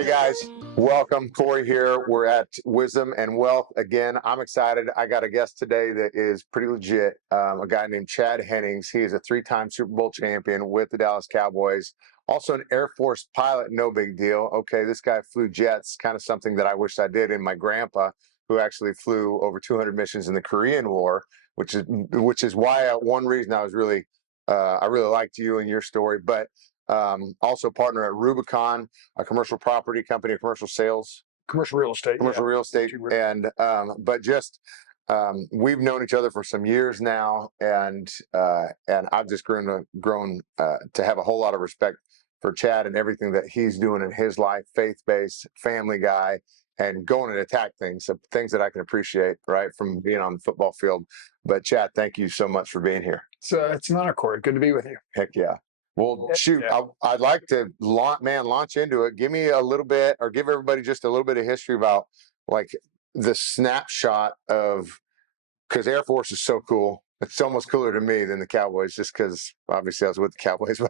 Hey guys, welcome. Cory here. We're at Wisdom and Wealth again. I'm excited. I got a guest today that is pretty legit. A guy named Chad Hennings. He is a 3-time Super Bowl champion with the Dallas Cowboys. Also an Air Force pilot, no big deal. Okay, this guy flew jets, kind of something that I wish I did. And my grandpa, who actually flew over 200 missions in the Korean War, which is why one reason I was really I really liked you and your story, but also partner at Rubicon, a commercial property company, commercial sales, commercial real estate, real estate, and but just we've known each other for some years now, and I've just grown to have a whole lot of respect for Chad and everything that he's doing in his life, faith-based, family guy, and going and attack things that I can appreciate, right, from being on the football field. But Chad, thank you so much for being here. So it's an honor, Cory. Good to be with you. Heck yeah. Well, shoot, yeah. I'd like to launch into it. Give me a little bit, or give everybody just a little bit of history about like the snapshot of, because Air Force is so cool. It's almost cooler to me than the Cowboys, just because obviously I was with the Cowboys.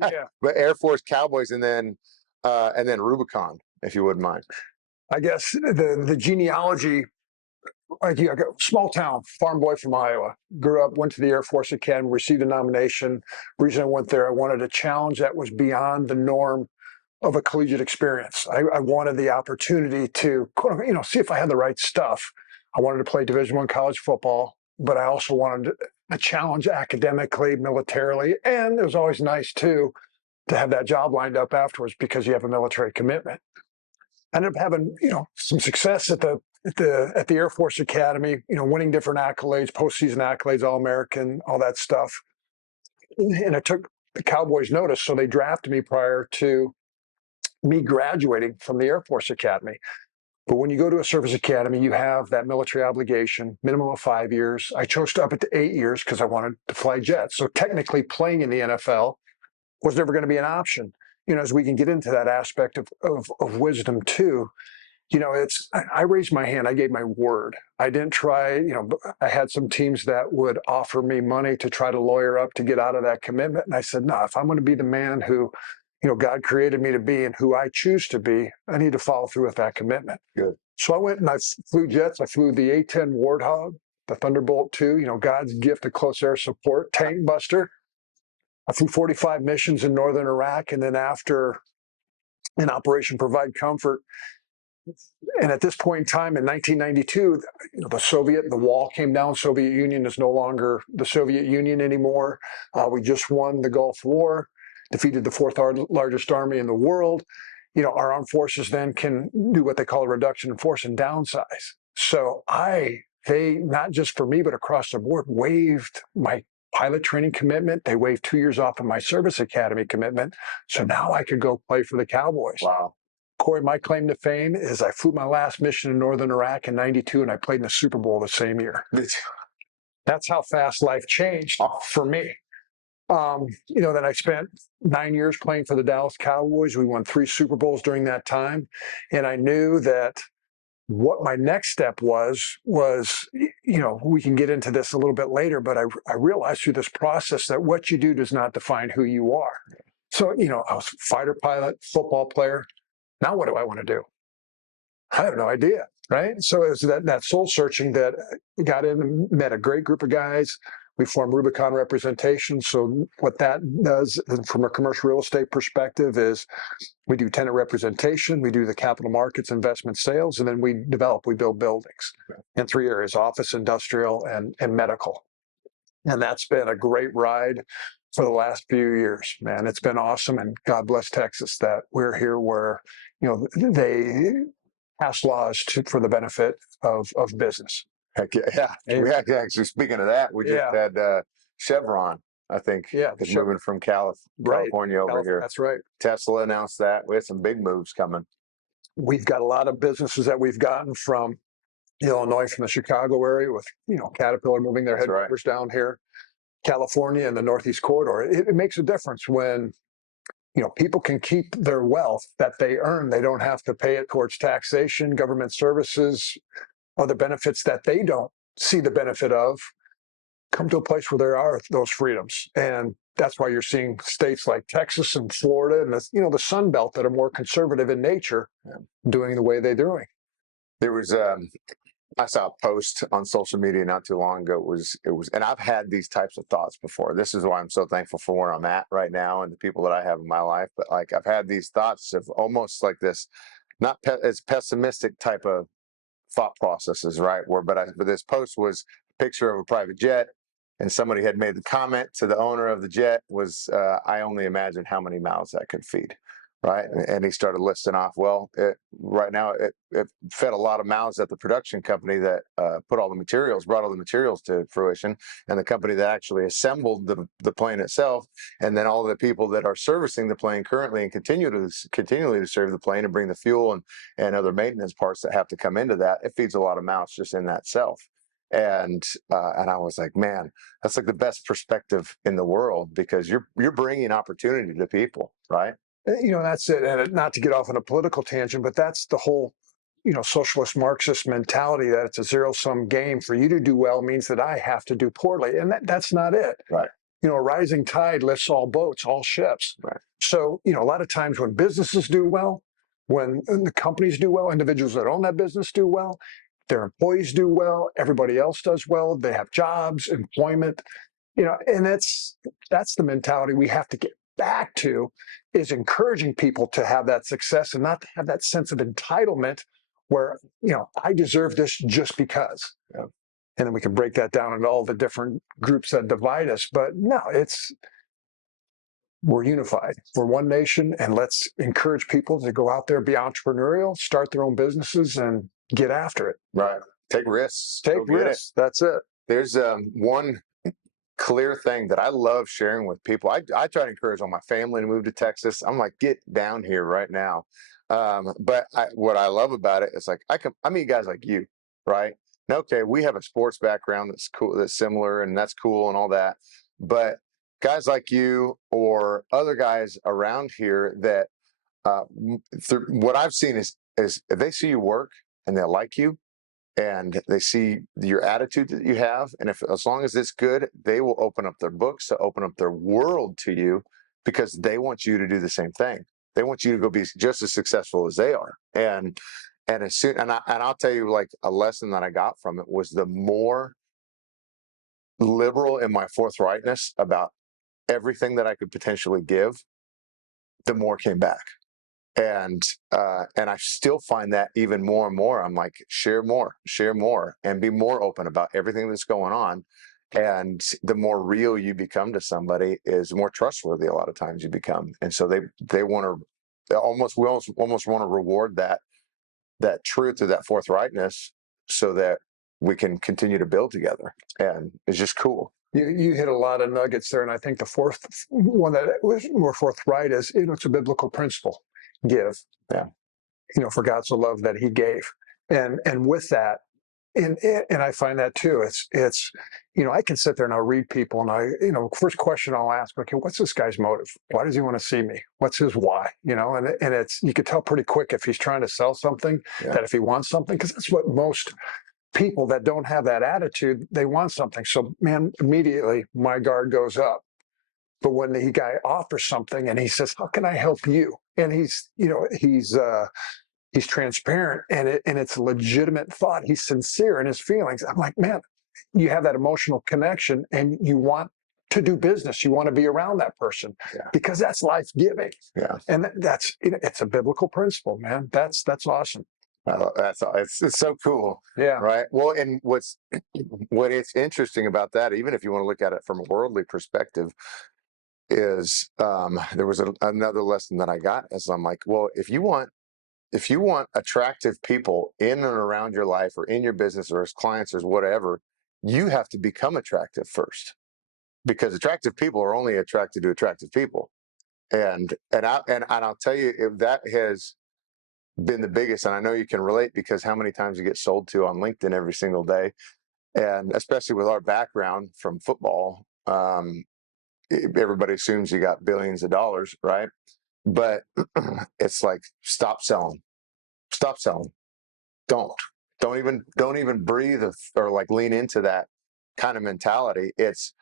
Yeah. But Air Force, Cowboys, and then Rubicon, if you wouldn't mind. I guess the genealogy. I got a small town, farm boy from Iowa. Grew up, went to the Air Force Academy, received a nomination. Reason I went there, I wanted a challenge that was beyond the norm of a collegiate experience. I wanted the opportunity to, see if I had the right stuff. I wanted to play Division I college football, but I also wanted a challenge academically, militarily, and it was always nice too to have that job lined up afterwards because you have a military commitment. I ended up having, some success at the Air Force Academy, winning different accolades, postseason accolades, All-American, all that stuff. And I took the Cowboys notice, so they drafted me prior to me graduating from the Air Force Academy. But when you go to a service academy, you have that military obligation, minimum of 5 years. I chose to up it to 8 years because I wanted to fly jets. So technically playing in the NFL was never going to be an option. As we can get into that aspect of wisdom too, I raised my hand. I gave my word. I didn't try, I had some teams that would offer me money to try to lawyer up to get out of that commitment. And I said, no, if I'm going to be the man who, God created me to be and who I choose to be, I need to follow through with that commitment. Good. So I went and I flew jets. I flew the A-10 Warthog, the Thunderbolt II, God's gift of close air support, tank buster. I flew 45 missions in northern Iraq, and then after in Operation Provide Comfort, and at this point in time in 1992, the wall came down. Soviet Union is no longer the Soviet Union anymore. We just won the Gulf War, defeated the fourth largest army in the world. Our armed forces then can do what they call a reduction in force and downsize. So they, not just for me, but across the board, waived my pilot training commitment. They waived 2 years off of my service academy commitment. So now I could go play for the Cowboys. Wow. Cory, my claim to fame is I flew my last mission in northern Iraq in '92, and I played in the Super Bowl the same year. That's how fast life changed for me. Then I spent 9 years playing for the Dallas Cowboys. We won 3 Super Bowls during that time. And I knew that what my next step was, we can get into this a little bit later, but I realized through this process that what you do does not define who you are. So, I was a fighter pilot, football player. Now what do I want to do? I have no idea, right? So it was that soul searching that got in and met a great group of guys. We formed Rubicon Representation. So what that does from a commercial real estate perspective is we do tenant representation, we do the capital markets, investment sales, and then we build buildings in 3 areas: office, industrial, and medical. And that's been a great ride for the last few years, man. It's been awesome. And God bless Texas that we're here where, they pass laws for the benefit of business. Heck yeah. We actually, speaking of that, we just had Chevron, I think, is moving from California over here. That's right. Tesla announced that. We had some big moves coming. We've got a lot of businesses that we've gotten from Illinois, from the Chicago area with, Caterpillar moving their headquarters down here, California and the Northeast corridor. It makes a difference when, people can keep their wealth that they earn. They don't have to pay it towards taxation, government services, other benefits that they don't see the benefit of. come to a place where there are those freedoms. And that's why you're seeing states like Texas and Florida and the Sun Belt that are more conservative in nature doing the way they're doing. There was I saw a post on social media not too long ago. It was, and I've had these types of thoughts before. This is why I'm so thankful for where I'm at right now and the people that I have in my life. But like, I've had these thoughts of almost like this, not as pessimistic type of thought processes, right? But this post was a picture of a private jet, and somebody had made the comment to the owner of the jet was, "I only imagine how many mouths that could feed." Right, and he started listing off. Well, right now it fed a lot of mouths at the production company that brought all the materials to fruition, and the company that actually assembled the plane itself, and then all the people that are servicing the plane currently and continually to serve the plane and bring the fuel and other maintenance parts that have to come into that. It feeds a lot of mouths just in that self. And I was like, man, that's like the best perspective in the world, because you're bringing opportunity to people, right? That's it. And not to get off on a political tangent, but that's the whole, socialist Marxist mentality that it's a zero-sum game. For you to do well means that I have to do poorly. And that's not it. Right. A rising tide lifts all boats, all ships. Right. So, a lot of times when businesses do well, when the companies do well, individuals that own that business do well, their employees do well, everybody else does well, they have jobs, employment, and that's the mentality we have to get back to, is encouraging people to have that success and not to have that sense of entitlement where, I deserve this just because. Yeah. And then we can break that down into all the different groups that divide us. But no, we're unified. We're one nation, and let's encourage people to go out there, be entrepreneurial, start their own businesses, and get after it. Right. Take risks. Take risks. That's it. There's one clear thing that I love sharing with people. I try to encourage all my family to move to Texas. I'm like, get down here right now. But what I love about it is like I meet guys like you, right? And okay, we have a sports background that's cool, that's similar, and that's cool and all that. But guys like you or other guys around here that what I've seen is if they see you work and they like you, and they see your attitude that you have, and as long as it's good, they will open up their books to open up their world to you, because they want you to do the same thing. They want you to go be just as successful as they are. And I'll tell you, like, a lesson that I got from it was, the more liberal in my forthrightness about everything that I could potentially give, the more came back. And I still find that even more and more. I'm like, share more, and be more open about everything that's going on. And the more real you become to somebody, is the more trustworthy a lot of times you become. And so they want to almost want to reward that truth or that forthrightness, so that we can continue to build together. And it's just cool. You hit a lot of nuggets there, and I think the fourth one that was more forthright is, it's a biblical principle. Give. Yeah. For God so loved that he gave. And with that, and I find that too, it's I can sit there and I'll read people, and first question I'll ask, okay, what's this guy's motive? Why does he want to see me? What's his why? And it's, you could tell pretty quick if he's trying to sell something, that if he wants something, because that's what most people that don't have that attitude, they want something. So, man, immediately my guard goes up. But when the guy offers something and he says, how can I help you? And he's transparent, and it's a legitimate thought. He's sincere in his feelings. I'm like, man, you have that emotional connection, and you want to do business. You want to be around that person, because that's life-giving. Yeah. And it's a biblical principle, man. That's awesome. It's so cool. Yeah. Right. Well, and what it's interesting about that, even if you want to look at it from a worldly perspective, is there was another lesson that I got, as I'm like, well, if you want attractive people in and around your life, or in your business, or as clients, or as whatever, you have to become attractive first, because attractive people are only attracted to attractive people. And I'll tell you, if that has been the biggest, and I know you can relate, because how many times you get sold to on LinkedIn every single day, and especially with our background from football, everybody assumes you got billions of dollars, right? But it's like, stop selling. Don't even breathe or like lean into that kind of mentality. It's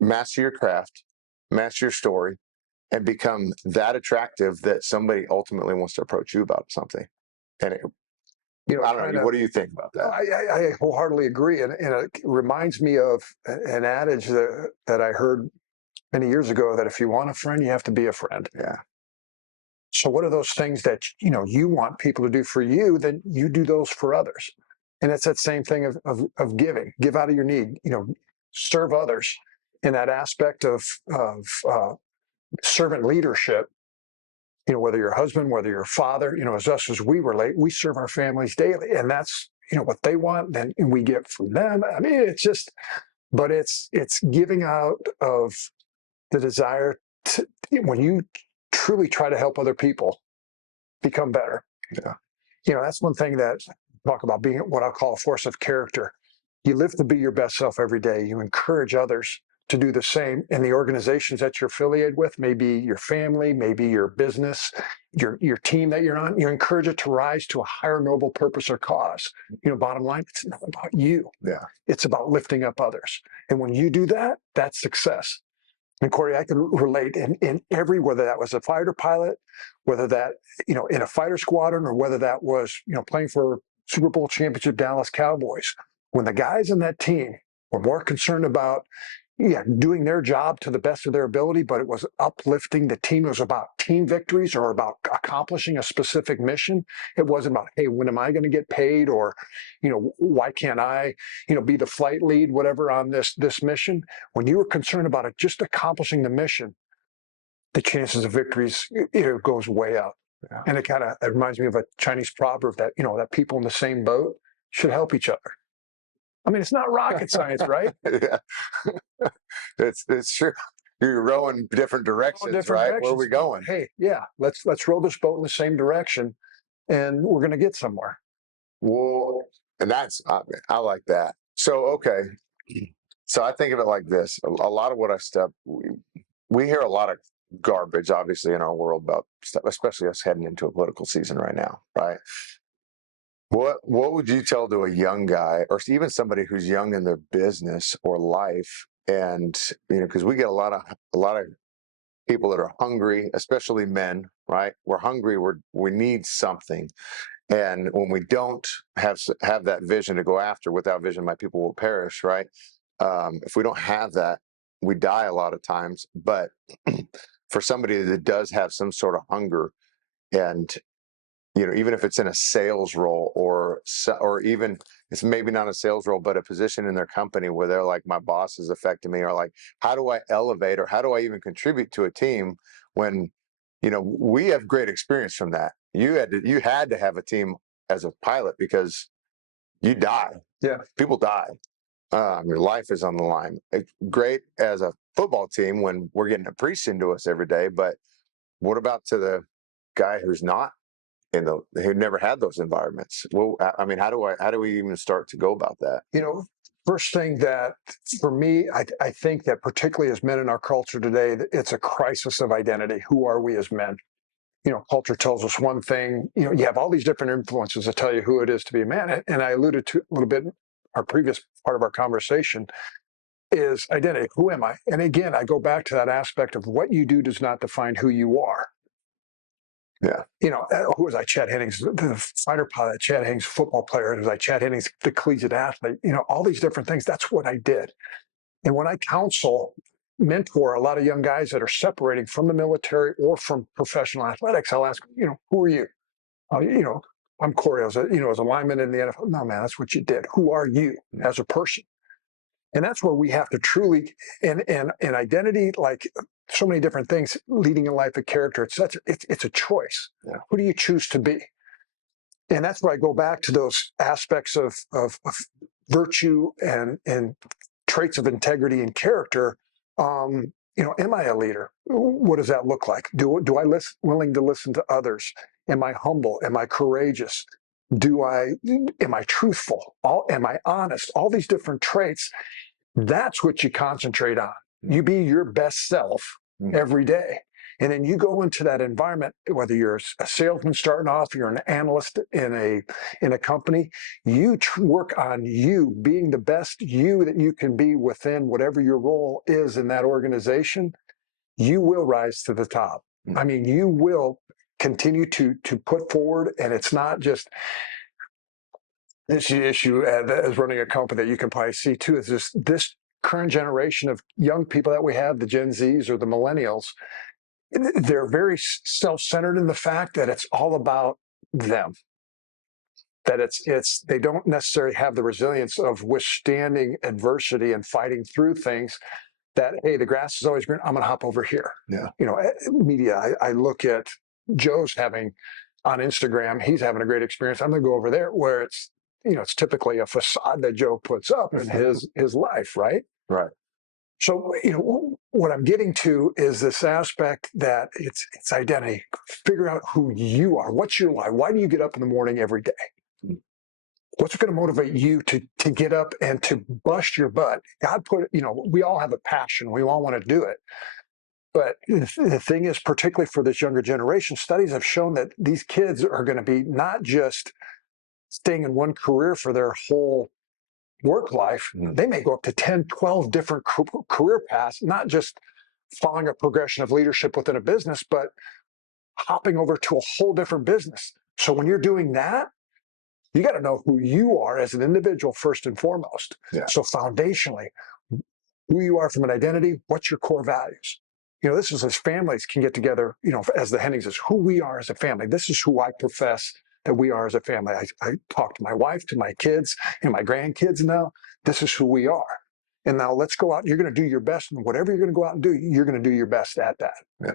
master your craft, master your story, and become that attractive that somebody ultimately wants to approach you about something. And I don't know. What do you think about that? I wholeheartedly agree, and it reminds me of an adage that I heard many years ago, that if you want a friend, you have to be a friend. Yeah. So what are those things that you want people to do for you? Then you do those for others, and it's that same thing of giving. Give out of your need. Serve others in that aspect of servant leadership. Whether you're a husband, whether you're a father, as we relate, we serve our families daily, and that's what they want, then we get from them. I mean, it's giving out of the desire to, when you truly try to help other people become better. Yeah. That's one thing that talk about being what I'll call a force of character. You live to be your best self every day. You encourage others to do the same. And the organizations that you're affiliated with, maybe your family, maybe your business, your team that you're on, you encourage it to rise to a higher noble purpose or cause. Bottom line, it's not about you. Yeah. It's about lifting up others. And when you do that, that's success. And Cory, I can relate in every, whether that was a fighter pilot, whether that, in a fighter squadron, or whether that was, playing for Super Bowl championship Dallas Cowboys. When the guys in that team were more concerned about, doing their job to the best of their ability, but it was uplifting the team. It was about team victories or about accomplishing a specific mission. It wasn't about, hey, when am I going to get paid? Or, why can't I, be the flight lead, whatever, on this mission? When you were concerned about it, just accomplishing the mission, the chances of victories, it goes way up. Yeah. And it reminds me of a Chinese proverb that, that people in the same boat should help each other. I mean, it's not rocket science, right? Yeah. It's true. You're rowing different directions, right? Where are we going? Hey, yeah, let's row this boat in the same direction, and we're going to get somewhere. Well, and I like that. So, okay. So I think of it like this. A lot of what we hear a lot of garbage, obviously, in our world about stuff, especially us heading into a political season right now, right? What would you tell to a young guy, or even somebody who's young in their business or life? And because we get a lot of people that are hungry, especially men, right? We're hungry. We need something, and when we don't have that vision to go after, without vision, my people will perish, right? If we don't have that, we die a lot of times. But for somebody that does have some sort of hunger, and even if it's in a sales role, or even it's maybe not a sales role, but a position in their company where they're like, my boss is affecting me, or like, how do I elevate, or how do I even contribute to a team when, we have great experience from that. You had to have a team as a pilot because you die. Yeah. People die. Your life is on the line. It's great as a football team when we're getting it preached into us every day, but what about to the guy who's not who never had those environments? Well, I mean, how do we even start to go about that? First thing that for me, I think that particularly as men in our culture today, it's a crisis of identity. Who are we as men? Culture tells us one thing. You have all these different influences that tell you who it is to be a man. And I alluded to a little bit in our previous part of our conversation is identity. Who am I? And again, I go back to that aspect of what you do does not define who you are. Yeah. Who was I? Chad Hennings, the fighter pilot. Chad Hennings, football player. It was like Chad Hennings, the collegiate athlete. All these different things. That's what I did. And when I mentor a lot of young guys that are separating from the military or from professional athletics, I'll ask, who are you? I'm Cory. I was as a lineman in the NFL. No, man, that's what you did. Who are you as a person? And that's where we have to truly, and identity, like so many different things, leading a life of character. It's a choice. Yeah. Who do you choose to be? And that's where I go back to those aspects of virtue and traits of integrity and character. Am I a leader? What does that look like? Do I willing to listen to others? Am I humble? Am I courageous? Am I truthful? Am I honest? All these different traits. That's what you concentrate on. You be your best self, every day. And then you go into that environment, whether you're a salesman starting off, you're an analyst in a company, you work on you being the best you that you can be within whatever your role is in that organization. You will rise to the top. I mean, you will continue to put forward, and it's not just this issue as running a company that you can probably see too. Is this current generation of young people that we have, the Gen Zs or the millennials, they're very self-centered in the fact that it's all about them. That it's they don't necessarily have the resilience of withstanding adversity and fighting through things. That, hey, the grass is always green, I'm going to hop over here. Yeah. You know, media, I look at Joe's having on Instagram, he's having a great experience. I'm going to go over there where it's, you know, it's typically a facade that Joe puts up in his life, right? Right. So, you know, what I'm getting to is this aspect that it's identity. Figure out who you are. What's your why? Why do you get up in the morning every day? What's going to motivate you to get up and to bust your butt? God put it, you know, we all have a passion. We all want to do it. But the thing is, particularly for this younger generation, studies have shown that these kids are going to be not just staying in one career for their whole work life. They may go up to 10, 12 different career paths, not just following a progression of leadership within a business, but hopping over to a whole different business. So when you're doing that, you got to know who you are as an individual first and foremost. Yeah. So foundationally, who you are from an identity, what's your core values? You know, this is as families can get together, you know, as the Hennings is, who we are as a family. This is who I profess that we are as a family. I talk to my wife, to my kids, and my grandkids now. This is who we are. And now let's go out. You're going to do your best. And whatever you're going to go out and do, you're going to do your best at that. Yeah.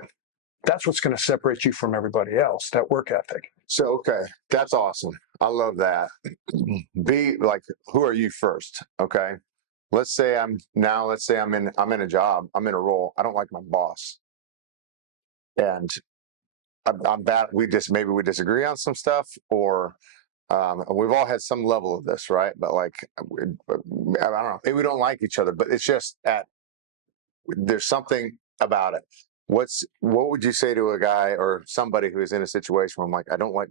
That's what's going to separate you from everybody else, that work ethic. So, okay, that's awesome. I love that. Be like, who are you first? Okay. Let's say I'm in a job, I'm in a role. I don't like my boss. And I'm bad. Maybe we disagree on some stuff, or we've all had some level of this, right? But like, I don't know, maybe we don't like each other, but it's just there's something about it. What would you say to a guy or somebody who is in a situation where I'm like, I don't like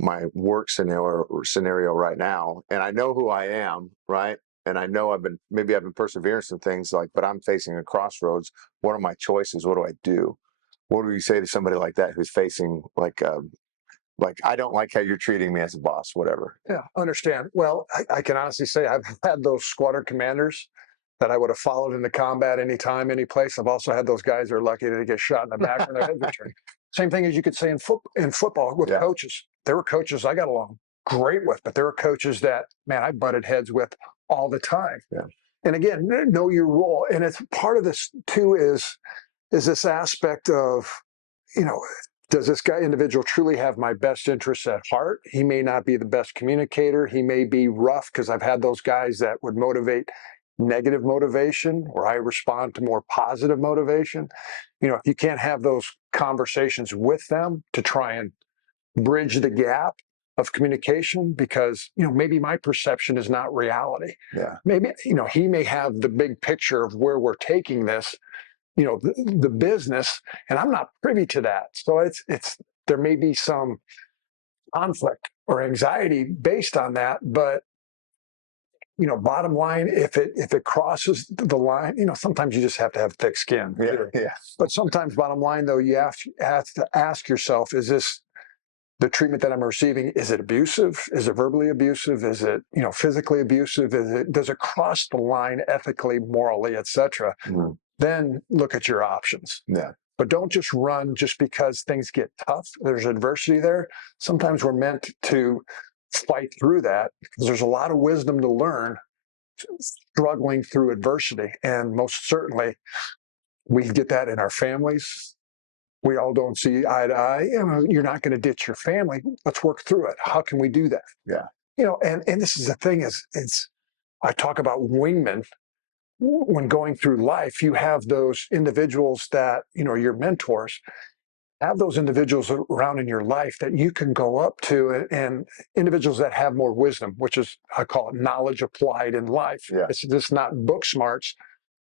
my work scenario right now, and I know who I am, right? And I know I've been persevering some things, like, but I'm facing a crossroads. What are my choices? What do I do? What do you say to somebody like that who's facing like I don't like how you're treating me as a boss, whatever? Yeah, understand. Well, I can honestly say I've had those squadron commanders that I would have followed into combat anytime, any place. I've also had those guys that are lucky to get shot in the back when their heads are turned. Same thing as you could say in football with coaches. There were coaches I got along great with, but there were coaches that, man, I butted heads with all the time. Yeah. And again, know your role. And it's part of this too is this aspect of, you know, does this individual truly have my best interests at heart? He may not be the best communicator. He may be rough, because I've had those guys that would motivate negative motivation, or I respond to more positive motivation. You know, if you can't have those conversations with them to try and bridge the gap of communication, because, you know, maybe my perception is not reality. Yeah. Maybe, you know, he may have the big picture of where we're taking this, you know, the business, and I'm not privy to that. So there may be some conflict or anxiety based on that, but, you know, bottom line, if it crosses the line, you know, sometimes you just have to have thick skin. Yeah. Yeah. But sometimes, bottom line, though, you have to ask yourself, is this the treatment that I'm receiving? Is it abusive? Is it verbally abusive? Is it, you know, physically abusive? Does it cross the line ethically, morally, etc.? Mm-hmm. Then look at your options. Yeah. But don't just run just because things get tough. There's adversity there. Sometimes we're meant to fight through that, because there's a lot of wisdom to learn struggling through adversity. And most certainly, we get that in our families. We all don't see eye to eye. You know, you're not going to ditch your family. Let's work through it. How can we do that? Yeah. You know, and this is the thing I talk about wingmen. When going through life, you have those individuals that, you know, your mentors. Have those individuals around in your life that you can go up to, and individuals that have more wisdom, which is, I call it, knowledge applied in life. Yeah. It's just not book smarts,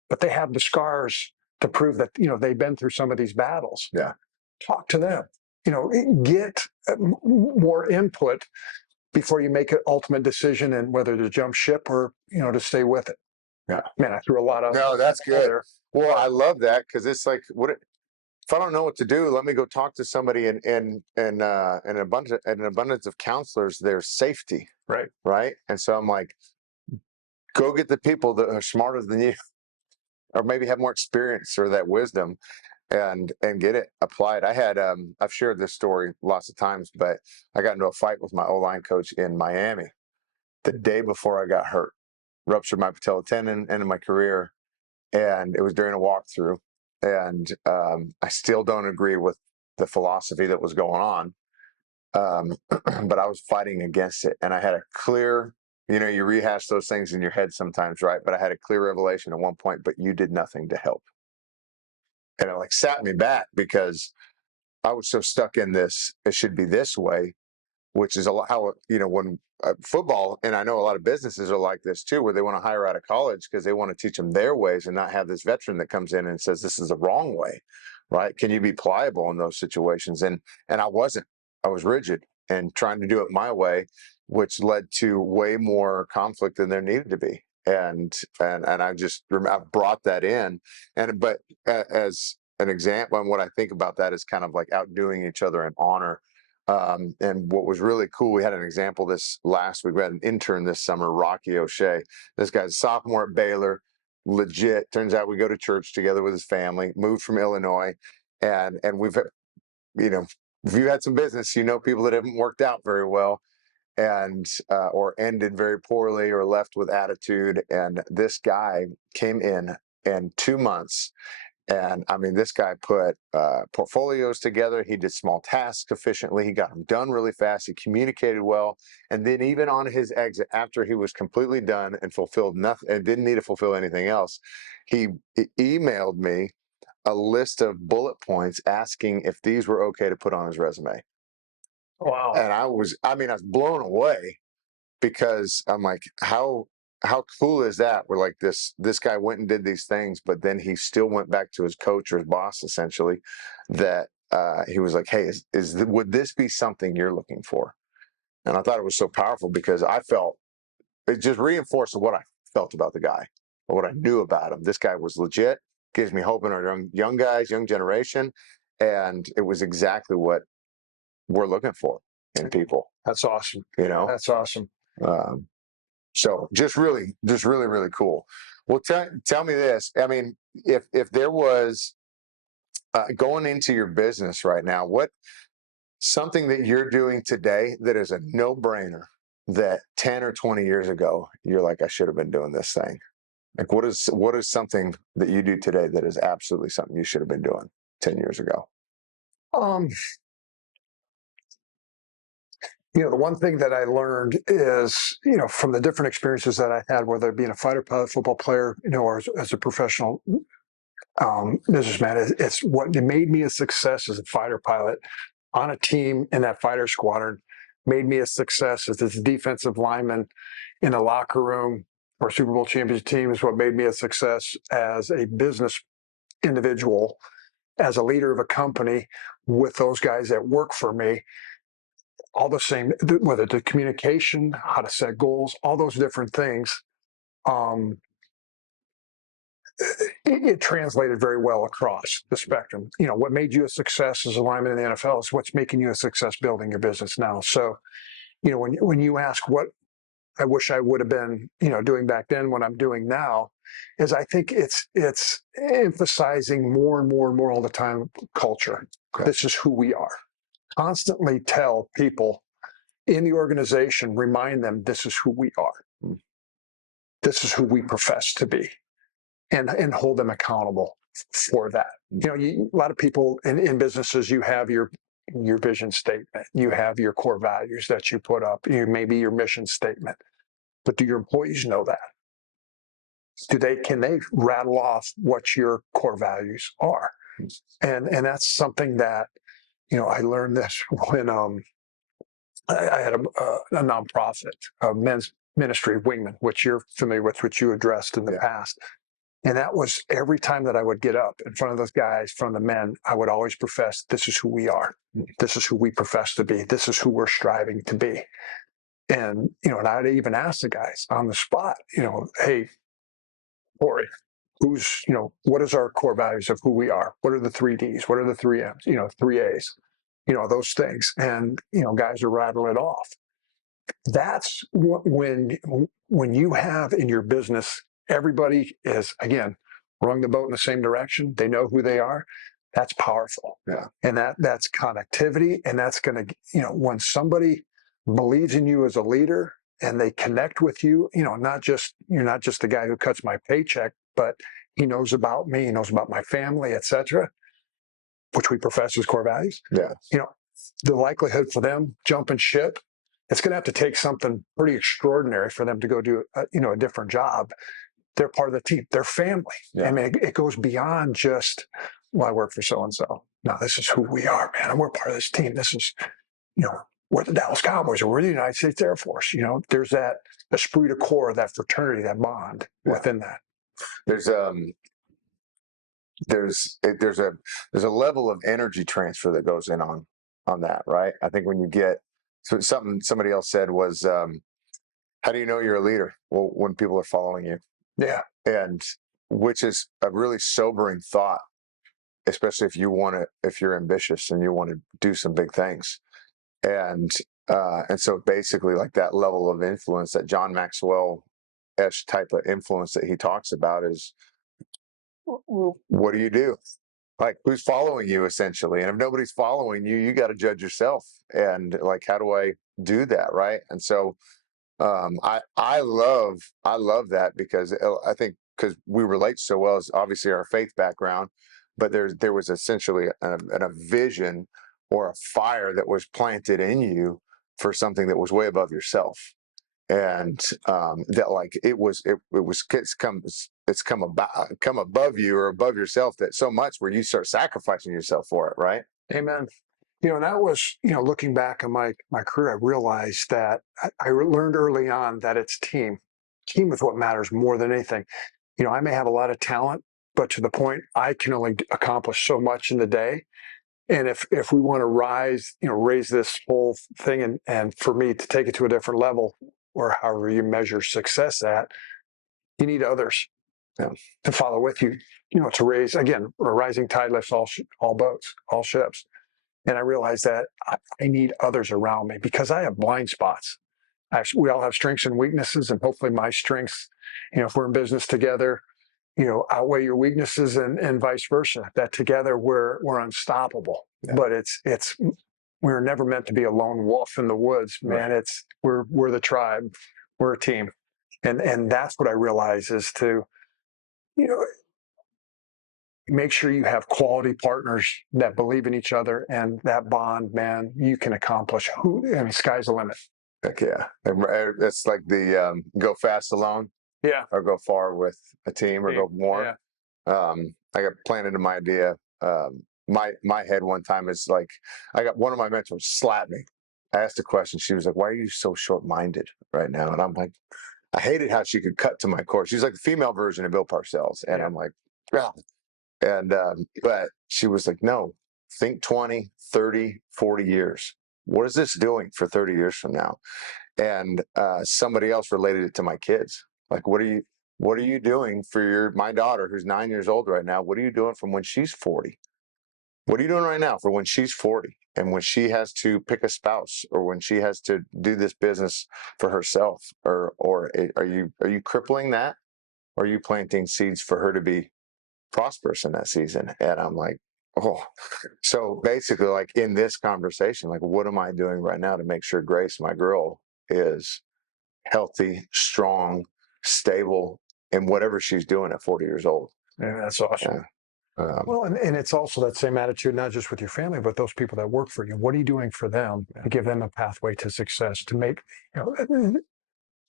but they have the scars to prove that, they've been through some of these battles. Yeah. Talk to them, get more input before you make an ultimate decision and whether to jump ship or, to stay with it. Yeah. Man, I threw a lot of. No, that's good. There. Well, I love that because it's like, if I don't know what to do, let me go talk to somebody in an abundance of counselors. There's safety, right. And so I'm like, go get the people that are smarter than you, or maybe have more experience or that wisdom, and get it applied. I had I've shared this story lots of times, but I got into a fight with my O-line coach in Miami the day before I got hurt, ruptured my patella tendon, ended my career, and it was during a walkthrough. And I still don't agree with the philosophy that was going on, but I was fighting against it, and I had a clear. You rehash those things in your head sometimes, right? But I had a clear revelation at one point. But you did nothing to help, and it sat me back because I was so stuck in this. It should be this way, which is a lot how when football, and I know a lot of businesses are like this too, where they want to hire out of college because they want to teach them their ways and not have this veteran that comes in and says this is the wrong way, right? Can you be pliable in those situations? And I wasn't. I was rigid and trying to do it my way, which led to way more conflict than there needed to be. And I brought that in, but as an example, and what I think about that is kind of like outdoing each other in honor. And what was really cool, we had an example this last week. We had an intern this summer, Rocky O'Shea. This guy's a sophomore at Baylor, legit. Turns out we go to church together with his family, moved from Illinois. And we've, if you had some business, people that haven't worked out very well and or ended very poorly or left with attitude. And this guy came in 2 months. And I mean, this guy put portfolios together. He did small tasks efficiently. He got them done really fast. He communicated well. And then even on his exit, after he was completely done and fulfilled nothing and didn't need to fulfill anything else, he emailed me a list of bullet points asking if these were okay to put on his resume. Wow. And I was blown away because I'm like, how cool is that? We're like this guy went and did these things, but then he still went back to his coach or his boss, essentially, that he was like, hey, would this be something you're looking for? And I thought it was so powerful because I felt it just reinforced what I felt about the guy or what I knew about him. This guy was legit, gives me hope in our young guys, young generation. And it was exactly what we're looking for in people. That's awesome. That's awesome. So just really, really cool. Well, tell me this. I mean, if there was going into your business right now, what something that you're doing today that is a no-brainer that 10 or 20 years ago, you're like, I should have been doing this thing. Like, what is something that you do today that is absolutely something you should have been doing 10 years ago? The one thing that I learned is, from the different experiences that I had, whether it being a fighter pilot, football player, or as a professional businessman, it's what made me a success as a fighter pilot on a team in that fighter squadron, made me a success as this defensive lineman in a locker room or Super Bowl championship team is what made me a success as a business individual, as a leader of a company with those guys that work for me. All the same, whether the communication, how to set goals, all those different things, it translated very well across the spectrum. What made you a success as a lineman in the NFL is what's making you a success building your business now. So, when you ask what I wish I would have been, doing back then, what I'm doing now, is I think it's emphasizing more and more and more all the time culture. Okay. This is who we are. Constantly tell people in the organization, remind them this is who we are. This is who we profess to be, and hold them accountable for that. A lot of people in businesses, you have your vision statement, you have your core values that you put up, maybe your mission statement, but do your employees know that? Can they rattle off what your core values are? And that's something that, I learned this when I had a nonprofit, a men's ministry, Wingman, which you're familiar with, which you addressed in the past. And that was every time that I would get up in front of those guys, from the men, I would always profess, this is who we are. This is who we profess to be. This is who we're striving to be. And, and I'd even ask the guys on the spot, hey, Cory, what is our core values of who we are? What are the 3 Ds? What are the 3 M's? 3 A's? Those things. And, guys are rattling it off. That's when you have in your business, everybody is, again, rowing the boat in the same direction. They know who they are. That's powerful. Yeah. And that's connectivity. And that's going to, when somebody believes in you as a leader and they connect with you, you're not just the guy who cuts my paycheck, but he knows about me, he knows about my family, etc., which we profess as core values. Yeah. The likelihood for them jumping ship, it's going to have to take something pretty extraordinary for them to go do a different job. They're part of the team. They're family. Yeah. I mean, it goes beyond just, well, I work for so-and-so. No, this is who we are, man. And we're part of this team. This is, we're the Dallas Cowboys, or we're the United States Air Force. There's that esprit de corps, that fraternity, that bond within that. There's a level of energy transfer that goes in on that, right? I think when you get, so somebody else said was, how do you know you're a leader? Well, when people are following you. Yeah. And which is a really sobering thought, especially if you're ambitious and you want to do some big things. And so basically, like, that level of influence, that John Maxwell-esque type of influence that he talks about, is, what do you do? Like, who's following you, essentially? And if nobody's following you, you got to judge yourself. And, like, how do I do that, right? And so I love that, because I think, because we relate so well, as obviously our faith background, but there was essentially a vision or a fire that was planted in you for something that was way above yourself. And that, like, it's come above you or above yourself, that so much where you start sacrificing yourself for it, right? Amen. That was, looking back on my career, I realized that I learned early on that it's team. Team is what matters more than anything. I may have a lot of talent, but to the point, I can only accomplish so much in the day. And if we want to raise this whole thing, and for me to take it to a different level, or however you measure success at, you need others to follow with you, to raise, again, a rising tide lifts all boats, all ships. And I realized that I need others around me, because I have blind spots. We all have strengths and weaknesses, and hopefully my strengths, if we're in business together, outweigh your weaknesses, and vice versa. That together we're unstoppable. Yeah. But we're never meant to be a lone wolf in the woods, man. Right. We're the tribe, we're a team, and that's what I realize is to, make sure you have quality partners that believe in each other, and that bond, man, you can accomplish. Sky's the limit. Heck yeah. It's like the go fast alone. Yeah. Or go far with a team, or go more. Yeah. I got planted in my idea. My head one time is like, I got one of my mentors slapped me. I asked a question. She was like, "Why are you so short-minded right now?" And I'm like, I hated how she could cut to my core. She's like the female version of Bill Parcells. And I'm like, yeah. And but she was like, "No, think 20, 30, 40 years. What is this doing for 30 years from now?" And somebody else related it to my kids. Like, what are you doing for my daughter, who's 9 years old right now? What are you doing from when she's 40? What are you doing right now for when she's 40, and when she has to pick a spouse, or when she has to do this business for herself? Or are you crippling that? Or are you planting seeds for her to be prosperous in that season? And I'm like, oh. So basically, like, in this conversation, like, what am I doing right now to make sure Grace, my girl, is healthy, strong, stable in whatever she's doing at 40 years old? Yeah, that's awesome. Yeah. Well, and it's also that same attitude, not just with your family, but those people that work for you. What are you doing for them to give them a pathway to success, to make,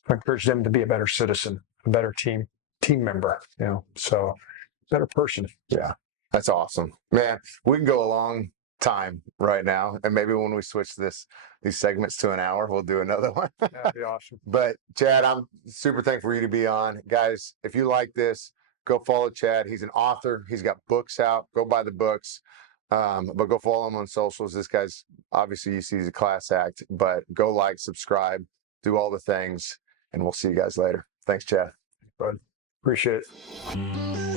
encourage them to be a better citizen, a better team member, so better person. Yeah, that's awesome, man. We can go a long time right now, and maybe when we switch these segments to an hour, we'll do another one. That'd be awesome. But Chad, I'm super thankful for you to be on. Guys, if you like this, go follow Chad. He's an author. He's got books out. Go buy the books. But go follow him on socials. This guy's obviously, you see, he's a class act, but go like, subscribe, do all the things, and we'll see you guys later. Thanks, Chad. Bud. Appreciate it.